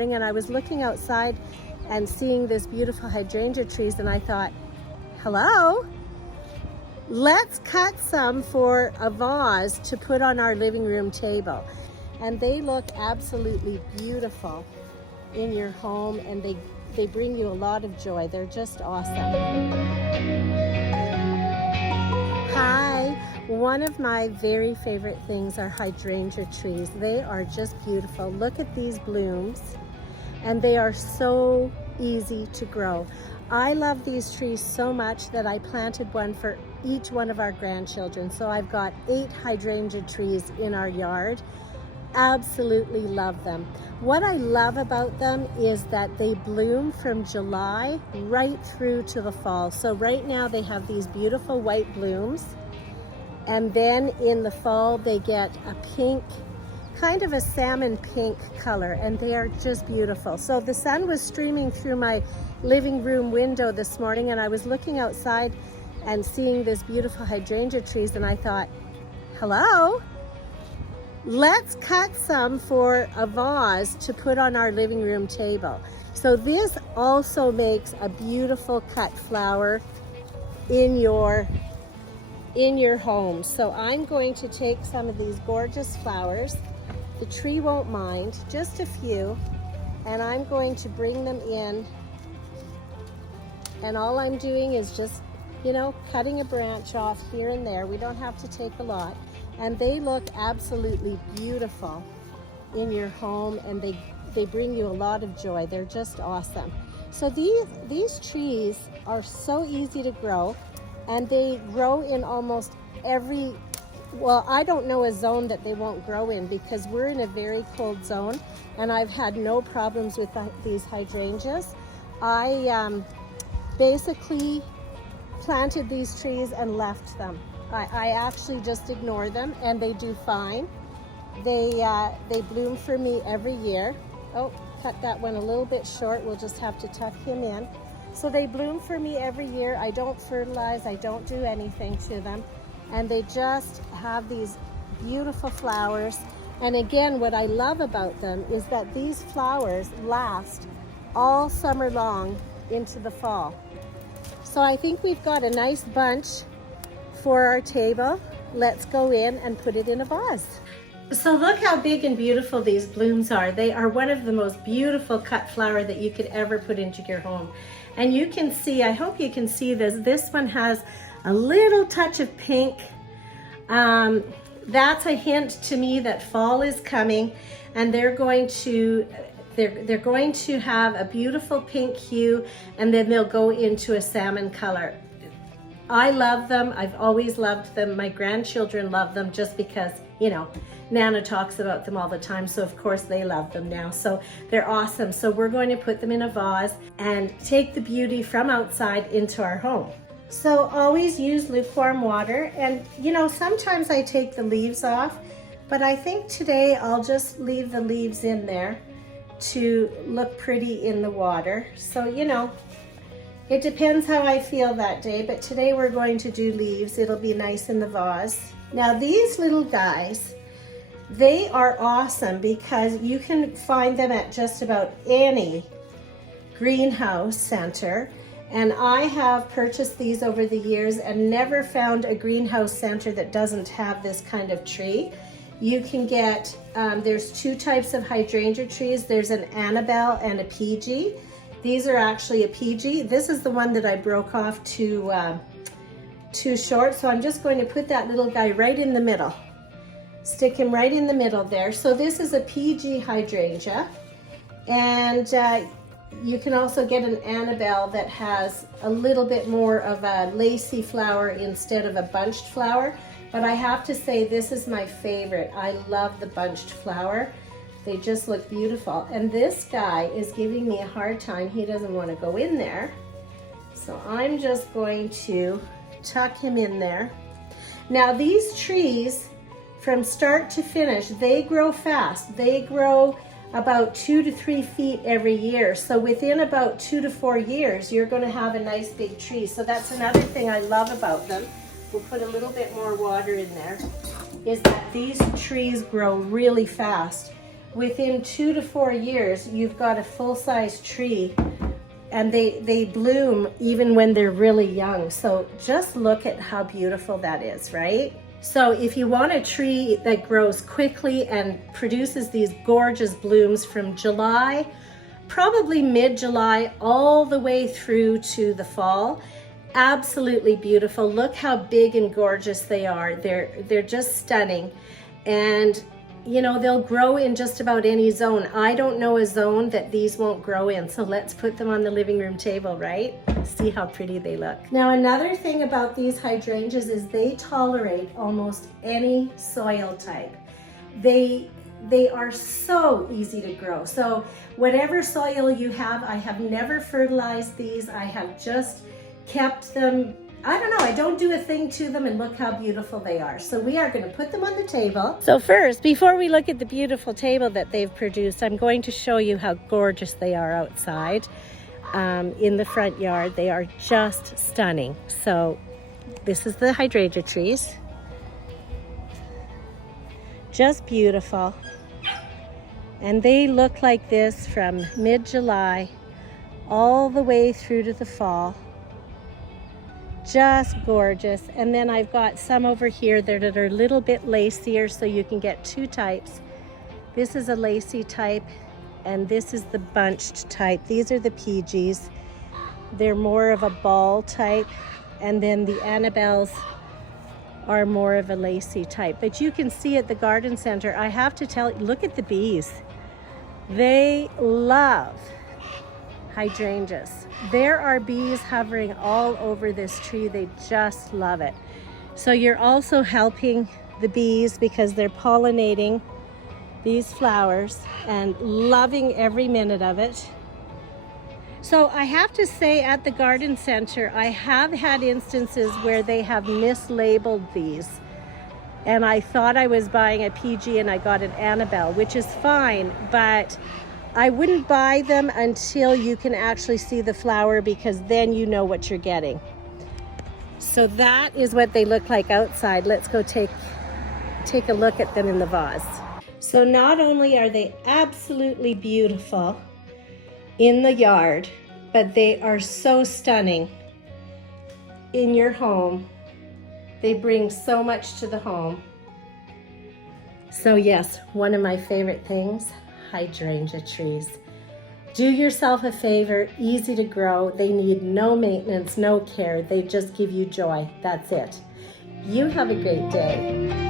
And I was looking outside and seeing this beautiful hydrangea trees, and I thought, hello, let's cut some for a vase to put on our living room table. And they look absolutely beautiful in your home, and they bring you a lot of joy. They're just awesome. Hi. One of my very favorite things are hydrangea trees. They are just beautiful. Look at these blooms, and they are so easy to grow. I love these trees so much that I planted one for each one of our grandchildren. So I've got 8 hydrangea trees in our yard. Absolutely love them. What I love about them is that they bloom from July right through to the fall. So right now they have these beautiful white blooms, and then in the fall they get a pink, kind of a salmon pink color, and they are just beautiful. So the sun was streaming through my living room window this morning, and I was looking outside and seeing this beautiful hydrangea trees, and I thought, hello, let's cut some for a vase to put on our living room table. So this also makes a beautiful cut flower in your home. So I'm going to take some of these gorgeous flowers. The tree won't mind, just a few, and I'm going to bring them in, and all I'm doing is just, cutting a branch off here and there. We don't have to take a lot, and they look absolutely beautiful in your home, and they bring you a lot of joy. They're just awesome. So these trees are so easy to grow, and they grow in almost every, well, I don't know a zone that they won't grow in, because we're in a very cold zone, and I've had no problems with these hydrangeas. I basically planted these trees and left them. I actually just ignore them, and they do fine. They bloom for me every year. Oh, cut that one a little bit short. We'll just have to tuck him in. So they bloom for me every year. I don't fertilize, I don't do anything to them. And they just have these beautiful flowers. And again, what I love about them is that these flowers last all summer long into the fall. So I think we've got a nice bunch for our table. Let's go in and put it in a vase. So look how big and beautiful these blooms are. They are one of the most beautiful cut flower that you could ever put into your home. And you can see, I hope you can see this. This one has a little touch of pink. That's a hint to me that fall is coming, and they're going to have a beautiful pink hue, and then they'll go into a salmon color. I love them. I've always loved them. My grandchildren love them just because, Nana talks about them all the time, so of course they love them now. So they're awesome. So we're going to put them in a vase and take the beauty from outside into our home. So always use lukewarm water, and sometimes I take the leaves off, but I think today I'll just leave the leaves in there to look pretty in the water. So it depends how I feel that day, but today we're going to do leaves. It'll be nice in the vase. Now these little guys, they are awesome because you can find them at just about any greenhouse center. And I have purchased these over the years and never found a greenhouse center that doesn't have this kind of tree. You can get, there's 2 types of hydrangea trees. There's an Annabelle and a PG. These are actually a PG. This is the one that I broke off too short. So I'm just going to put that little guy right in the middle. Stick him right in the middle there. So this is a PG hydrangea. And you can also get an Annabelle that has a little bit more of a lacy flower instead of a bunched flower. But I have to say, this is my favorite. I love the bunched flower. They just look beautiful. And this guy is giving me a hard time. He doesn't want to go in there. So I'm just going to tuck him in there. Now these trees, from start to finish, they grow fast. They grow about 2 to 3 feet every year. So within about 2 to 4 years, you're going to have a nice big tree. So that's another thing I love about them. We'll put a little bit more water in there, is that these trees grow really fast. within 2 to 4 years, you've got a full-size tree, and they bloom even when they're really young. So just look at how beautiful that is, right? So if you want a tree that grows quickly and produces these gorgeous blooms from July, probably mid-July, all the way through to the fall, absolutely beautiful. Look how big and gorgeous they are. They're just stunning. And you know, they'll grow in just about any zone. I don't know a zone that these won't grow in, so let's put them on the living room table, right? See how pretty they look. Now, another thing about these hydrangeas is they tolerate almost any soil type. They are so easy to grow. So whatever soil you have, I have never fertilized these. I have just kept them, I don't know, I don't do a thing to them, and look how beautiful they are. So we are going to put them on the table. So first, before we look at the beautiful table that they've produced, I'm going to show you how gorgeous they are outside in the front yard. They are just stunning. So this is the hydrangea trees. Just beautiful. And they look like this from mid-July all the way through to the fall. Just gorgeous. And then I've got some over here that are a little bit lacier, so you can get two types. This is a lacy type, and this is the bunched type. These are the PGs. They're more of a ball type, and then the Annabelles are more of a lacy type. But you can see at the garden center, I have to tell you, look at the bees. They love hydrangeas. There are bees hovering all over this tree. They just love it. So you're also helping the bees because they're pollinating these flowers and loving every minute of it. So I have to say, at the garden center, I have had instances where they have mislabeled these. And I thought I was buying a PG and I got an Annabelle, which is fine, but I wouldn't buy them until you can actually see the flower, because then you know what you're getting. So that is what they look like outside. Let's go take a look at them in the vase. So not only are they absolutely beautiful in the yard, but they are so stunning in your home. They bring so much to the home. So yes, one of my favorite things, hydrangea trees. Do yourself a favor, easy to grow. They need no maintenance, no care. They just give you joy. That's it. You have a great day.